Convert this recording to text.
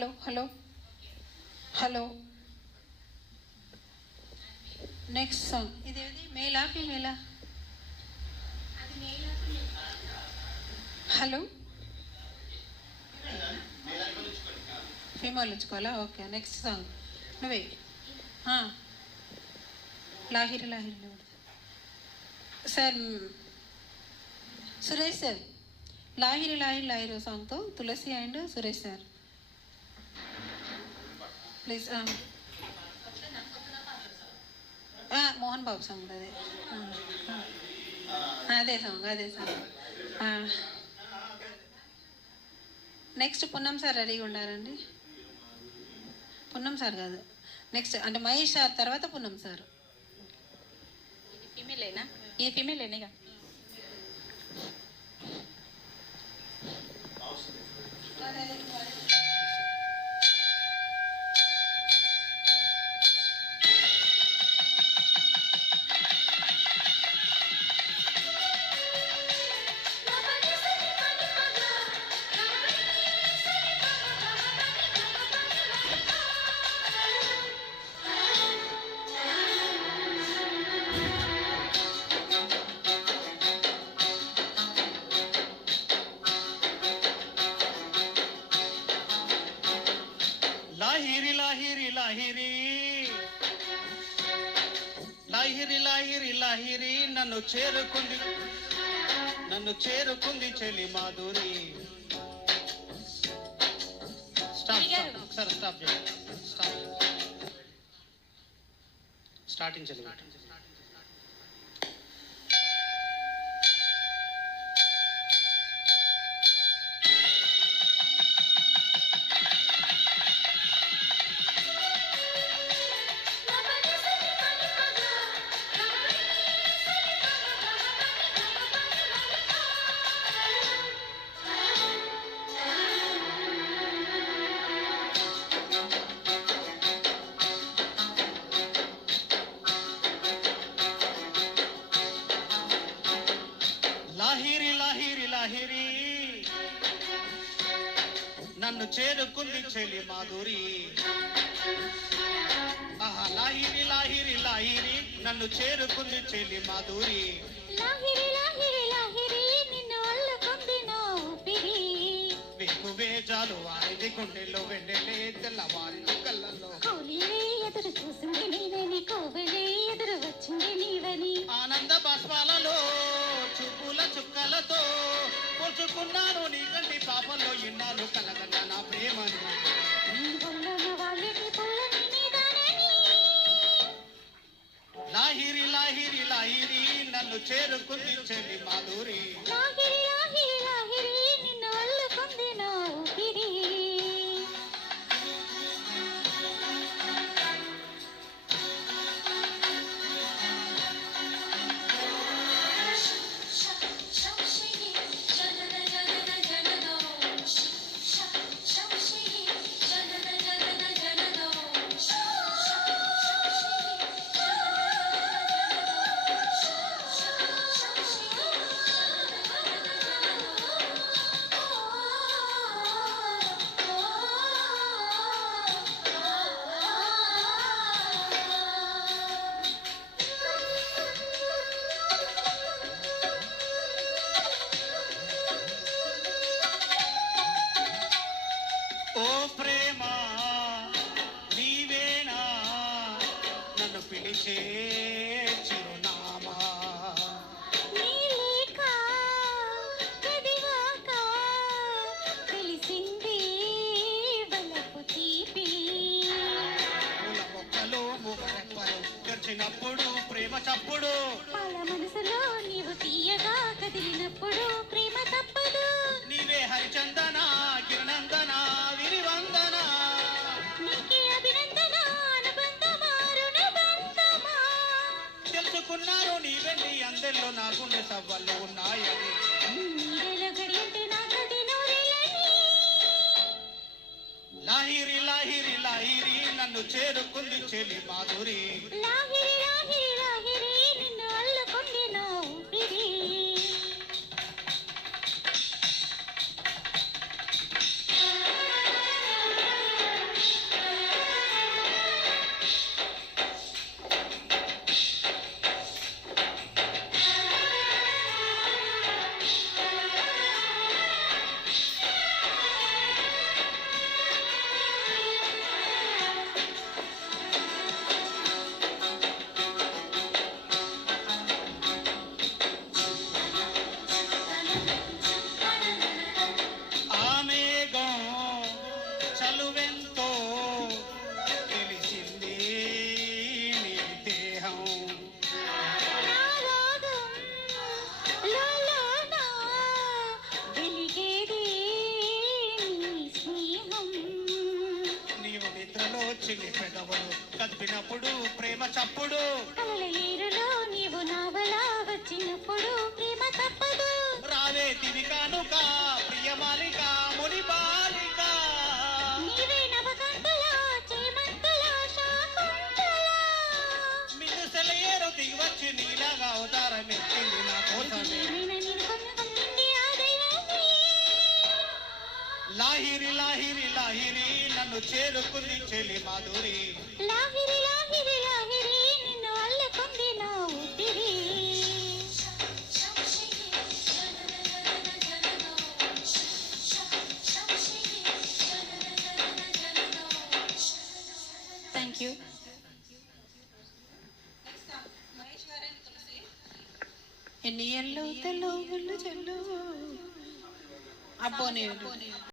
Hello hello hello. Next song ఇదేది, మేలా ఫీమేలా? హలో, ఫీమేల్ ఉంచుకోవాలా? ఓకే, నెక్స్ట్ సాంగ్ నువ్వే. లాహిరి లాహిరి సార్, సురేష్ సార్, లాహిరి లాహిరి లాహిరి సాంగ్తో Tulasi and Suresh sir please. Mohan Babu song అదే, అదే సాంగ్ అదే సాంగ్. నెక్స్ట్ పున్నం సార్ రెడీగా ఉండాలండి. పున్నం సార్ కాదు, నెక్స్ట్ అంటే మహేష్ సార్ తర్వాత పున్నం సార్. ఇది ఫీమేలేనా? ఇది ఫీమేలేనేగా. లాహిరి లాహిరి లాహిరి లాహిరి లాహిరి లాహిరి నన్ను చేరుకుంది చెలి మాధురి. స్టాప్ చేయండి, స్టార్టింగ్ చెల్లి. లాహిరి లాహిరి లాహిరి నన్ను చేరుకుంది చెలి మాధురి. ఆహా, లాహిరి లాహిరి లాహిరి నన్ను చేరుకుంది చెలి మాధురి. లాహిరి లాహిరి లాహిరి నిన్ను అల్లుకుంది నా ఊపిరి. వెక్కు వేజాలు వారిది గుండెల్లో వెండెలే తెల్లవారి కళ్ళల్లో. కోలిలే ఎదురు చూసింది నీవని, కోవెలే ఎదురు వచ్చింది నీవని. ఆనంద బాష్పాలలో చూపుల చుక్కలతో పోల్చుకున్నాను నీ కంటి పాపంలో ఇన్నాళ్ళు కలగన్న నా ప్రేమను. లాహిరి లాహిరి లాహిరి నన్ను చేరుకుంది చెలి మాధురి. లాహిరి లాహిరి లాహిరి నిన్ను అల్లుకుంది నా ఊపిరి. ఓ ప్రేమ నీవేనా నన్ను పిలిచే చిరునామా. తెలిసింది బలపు తీపి. మొక్కలు ముగరెప్పలు తెరిచినప్పుడు ప్రేమ చప్పుడు. పాల మనసులో నీవు తీయగా కదిలినప్పుడు ప్రేమ తప్పదు. నీవే హరిచందన కిరణందన విరివందన. నీకే అభినందన అనుబంధమా రుణబంధమా. తెలుసుకున్నాను నీ వెళ్ళి అందెల్లో నా గుండె సవ్వళ్ళు ఉన్నాయని. నీడలో గడియంటే నా గది నూరెలని. లాహిరి లాహిరి లాహిరి నన్ను చేరుకుంది చెలి మాధురి. లాహిరి లాహిరి లాహిరి నిన్ను అల్లుకుంది నా ఊపిరి. వచ్చినప్పుడు ప్రేమ చప్పుడు అలల ఏరులో నీవు నావలా వచ్చినప్పుడు ప్రేమ తప్పదు. రావే తివి కానుక ప్రియమాలిక ముని బాలిక నీవే నవకంతుల చేమంతుల శాకుంతల. మిన్నుసెల ఏరు దిగి వచ్చి నీలాగా అవతారం ఎత్తింది నా కోసమే. ఏమైనా నేను కన్నుకుంది ఆ దైవమే. లాహిరి లాహిరి లాహిరి నన్ను చేరుకుంది చెలి మాధురి. లాహిరి లాహిరి లాహిరి నిన్ను అల్లుకుంది నా ఊపిరి. Thank you. ఎన్ని ఎల్లో తెల్లో చెల్లు అబ్బోనే